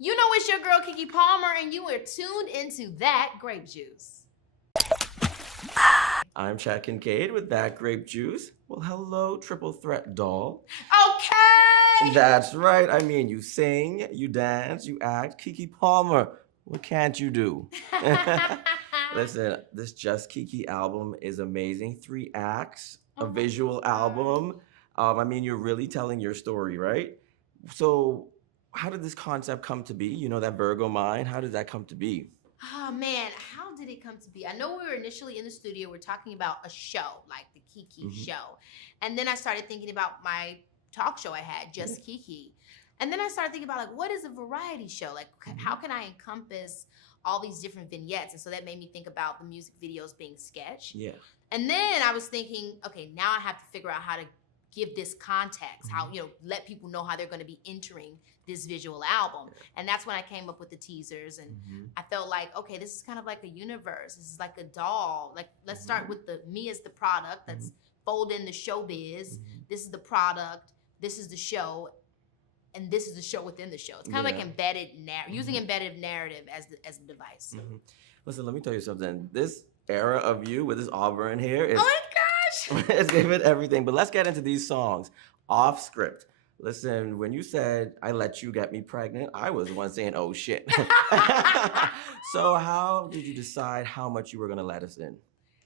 You know it's your girl Keke Palmer, and you are tuned into That Grape Juice. I'm Chet Kincaid with That Grape Juice. Well, hello, triple threat doll. Okay! That's right. I mean, you sing, you dance, you act. Keke Palmer, what can't you do? Listen, this Just Keke album is amazing. 3 acts, a visual album. I mean, you're really telling your story, right? So, how did this concept come to be? You know, that Virgo mind, how did that come to be? Oh man, how did it come to be? I know we were initially in the studio, we're talking about a show, like the Keke show. And then I started thinking about my talk show I had, Just Keke. And then I started thinking about like, what is a variety show? Like, how can I encompass all these different vignettes? And so that made me think about the music videos being sketch. Yeah. And then I was thinking, okay, now I have to figure out how to give this context, how, you know, let people know how they're going to be entering this visual album. And that's when I came up with the teasers, and I felt like, okay, this is kind of like a universe. This is like a doll. Like, let's start with the me as the product that's folding the showbiz. This is the product, this is the show, and this is the show within the show. It's kind of like embedded using embedded narrative as the device. Listen, let me tell you something. This era of you with this auburn hair is Oh my gosh! it's giving everything. But let's get into these songs. Offscript. Listen, when you said I let you get me pregnant, I was the one saying, oh shit. So how did you decide how much you were gonna let us in?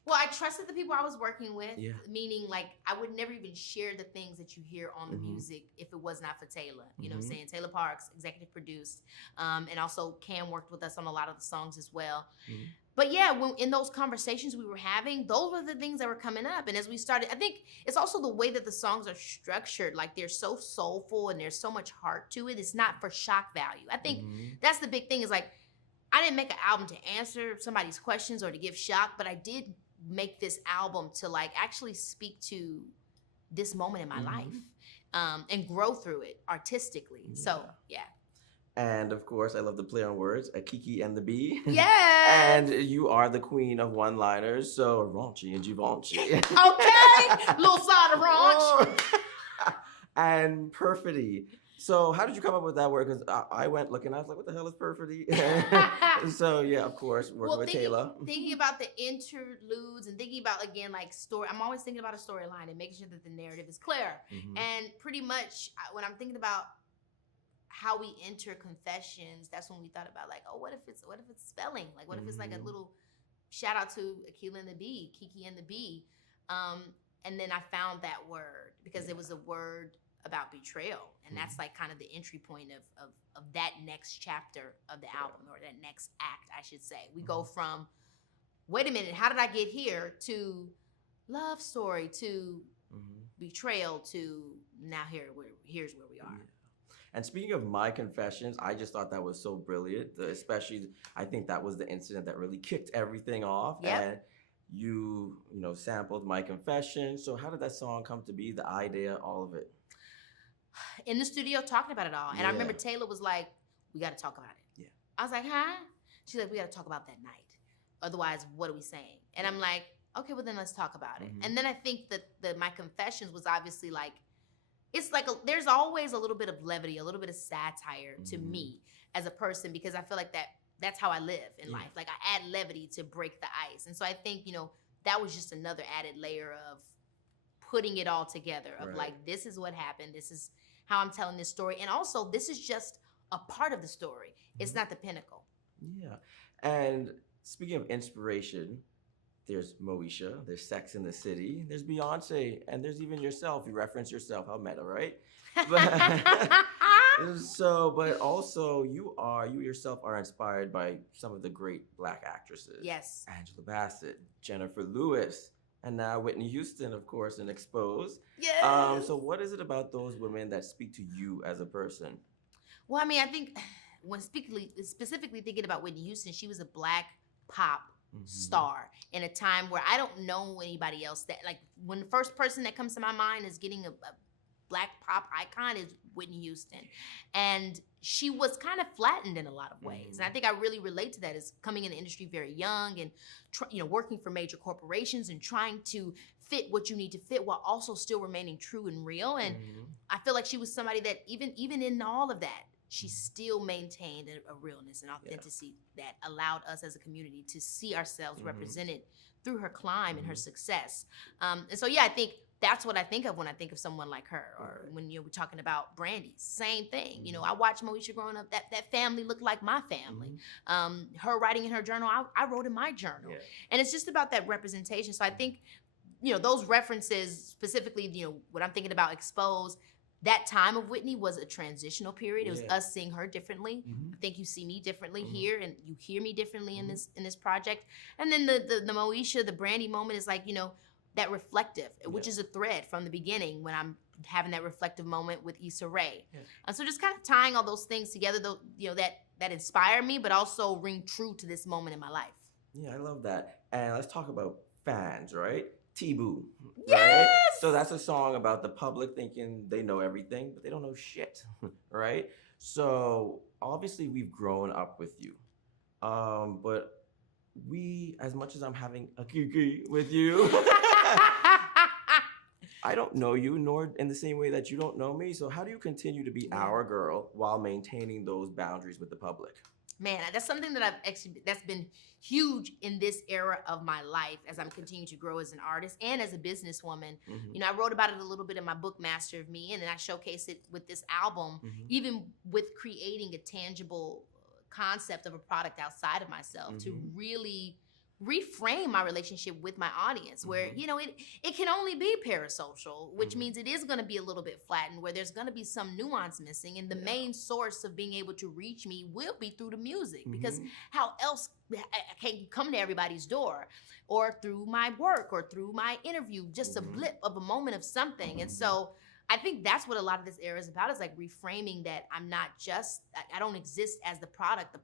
Well, I trusted the people I was working with, Yeah. meaning like I would never even share the things that you hear on the music if it was not for Taylor. You know what I'm saying? Taylor Parks, executive produced, and also Cam worked with us on a lot of the songs as well. But yeah, when in those conversations we were having, those were the things that were coming up. And as we started, I think it's also the way that the songs are structured. Like they're so soulful and there's so much heart to it. It's not for shock value. I think that's the big thing is like, I didn't make an album to answer somebody's questions or to give shock, but I did make this album to like actually speak to this moment in my life and grow through it artistically. So yeah. And of course, I love the play on words, a Keke and the Bee. Yeah. And you are the queen of one-liners, so raunchy and Givenchy. Okay, little side of raunch. And perfidy. So how did you come up with that word? Because I went looking, I was like, what the hell is perfidy? So yeah, of course, working with Taylor. Thinking about the interludes and thinking about, again, like story. I'm always thinking about a storyline and making sure that the narrative is clear. And pretty much when I'm thinking about how we enter confessions, that's when we thought about like, oh, what if it's spelling? Like, what if it's like a little shout out to Akila and the Bee, Keke and the Bee. And then I found that word because it was a word about betrayal. And that's like kind of the entry point of that next chapter of the album, or that next act, I should say. We go from, wait a minute, how did I get here, to love story, to betrayal, to now here's where we are. And speaking of My Confessions, I just thought that was so brilliant. Especially, I think that was the incident that really kicked everything off. And you know, sampled My Confessions. So how did that song come to be, the idea, all of it? In the studio talking about it all. And I remember Taylor was like, we got to talk about it. Yeah. I was like, huh? She's like, we got to talk about that night. Otherwise, what are we saying? And I'm like, okay, well then let's talk about it. And then I think that My Confessions was obviously like, it's like there's always a little bit of levity, a little bit of satire to me as a person, because I feel like that's how I live in life. Like I add levity to break the ice. And so I think, you know, that was just another added layer of putting it all together of like, this is what happened. This is how I'm telling this story. And also, this is just a part of the story. It's not the pinnacle. Yeah. And speaking of inspiration, there's Moesha, there's Sex in the City, there's Beyonce, and there's even yourself. You reference yourself, how meta, right? But also you yourself are inspired by some of the great Black actresses. Yes. Angela Bassett, Jennifer Lewis, and now Whitney Houston, of course, in Exposed. Yes. So what is it about those women that speak to you as a person? Well, I mean, I think when specifically thinking about Whitney Houston, she was a Black pop star in a time where I don't know anybody else that, like, when the first person that comes to my mind is getting a Black pop icon is Whitney Houston. And she was kind of flattened in a lot of ways. And I think I really relate to that, as coming in the industry very young and working for major corporations and trying to fit what you need to fit while also still remaining true and real. And I feel like she was somebody that even in all of that, she still maintained a realness and authenticity that allowed us as a community to see ourselves represented through her climb and her success. And so, I think that's what I think of when I think of someone like her, or when we're talking about Brandy. Same thing. I watched Moesha growing up. That family looked like my family. Her writing in her journal, I wrote in my journal. And it's just about that representation. So I think, those references, specifically, what I'm thinking about Exposed, that time of Whitney was a transitional period. It was us seeing her differently. I think you see me differently here, and you hear me differently in this project. And then the Moesha, the Brandy moment is like, that reflective, which is a thread from the beginning when I'm having that reflective moment with Issa Rae. And so just kind of tying all those things together, though, that inspire me, but also ring true to this moment in my life. Yeah, I love that. And let's talk about fans, right? T-Boo, yes! Right? So that's a song about the public thinking they know everything, but they don't know shit, right? So obviously we've grown up with you, but we, as much as I'm having a kiki with you, I don't know you, nor in the same way that you don't know me. So how do you continue to be our girl while maintaining those boundaries with the public? Man, that's something that that's been huge in this era of my life as I'm continuing to grow as an artist and as a businesswoman. I wrote about it a little bit in my book, Master of Me, and then I showcased it with this album, even with creating a tangible concept of a product outside of myself to really reframe my relationship with my audience, where it can only be parasocial, which means it is going to be a little bit flattened, where there's going to be some nuance missing, and the main source of being able to reach me will be through the music, because how else can you come to everybody's door, or through my work, or through my interview, just a blip of a moment of something. And so I think that's what a lot of this era is about, is like reframing that I don't exist as the product,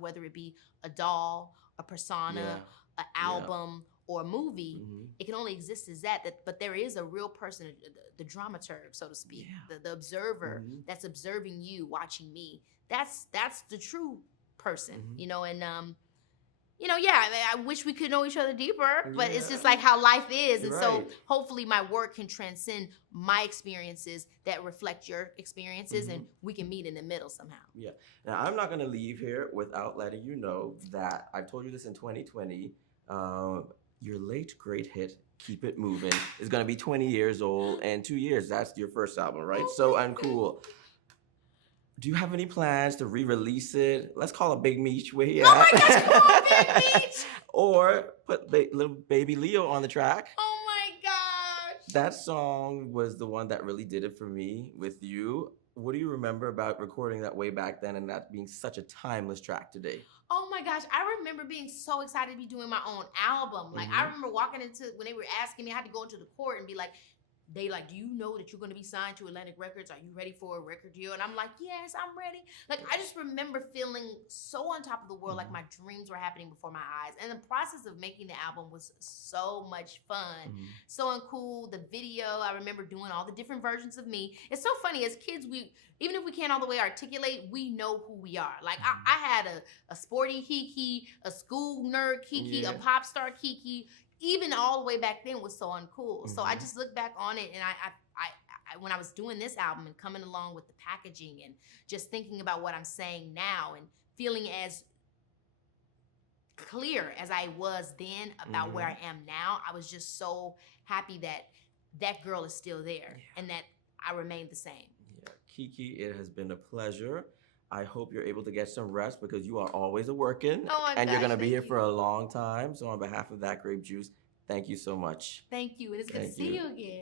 whether it be a doll, a persona, an album, or a movie, it can only exist as that. But there is a real person, the dramaturg, so to speak, the observer that's observing you, watching me. That's the true person, and I wish we could know each other deeper, but it's just like how life is. And so hopefully my work can transcend my experiences that reflect your experiences, and we can meet in the middle somehow. Yeah. Now, I'm not going to leave here without letting you know that I told you this in 2020. Your late great hit, Keep It Moving, is going to be 20 years old in 2 years. That's your first album, right? So uncool. Do you have any plans to re-release it? Let's call it Big Meech where he at. Oh my gosh, come on, Big Meech! Or put little baby Leo on the track. Oh my gosh! That song was the one that really did it for me with you. What do you remember about recording that way back then and that being such a timeless track today? Oh my gosh, I remember being so excited to be doing my own album. Like, I remember walking into, when they were asking me, I had to go into the court and be like, do you know that you're going to be signed to Atlantic Records? Are you ready for a record deal? And I'm like, yes, I'm ready. Like, I just remember feeling so on top of the world, like my dreams were happening before my eyes. And the process of making the album was so much fun. So uncool. The video, I remember doing all the different versions of me. It's so funny, as kids, even if we can't all the way articulate, we know who we are. Like, I had a sporty Keke, a school nerd Keke, a pop star Keke. Even all the way back then was so uncool. So I just look back on it, and I when I was doing this album and coming along with the packaging and just thinking about what I'm saying now and feeling as clear as I was then about where I am now, I was just so happy that that girl is still there and that I remain the same. Yeah, Keke, it has been a pleasure. I hope you're able to get some rest because you are always working. And you're going to be here for a long time. So on behalf of That Grape Juice, thank you so much. Thank you. And it's good to see you again.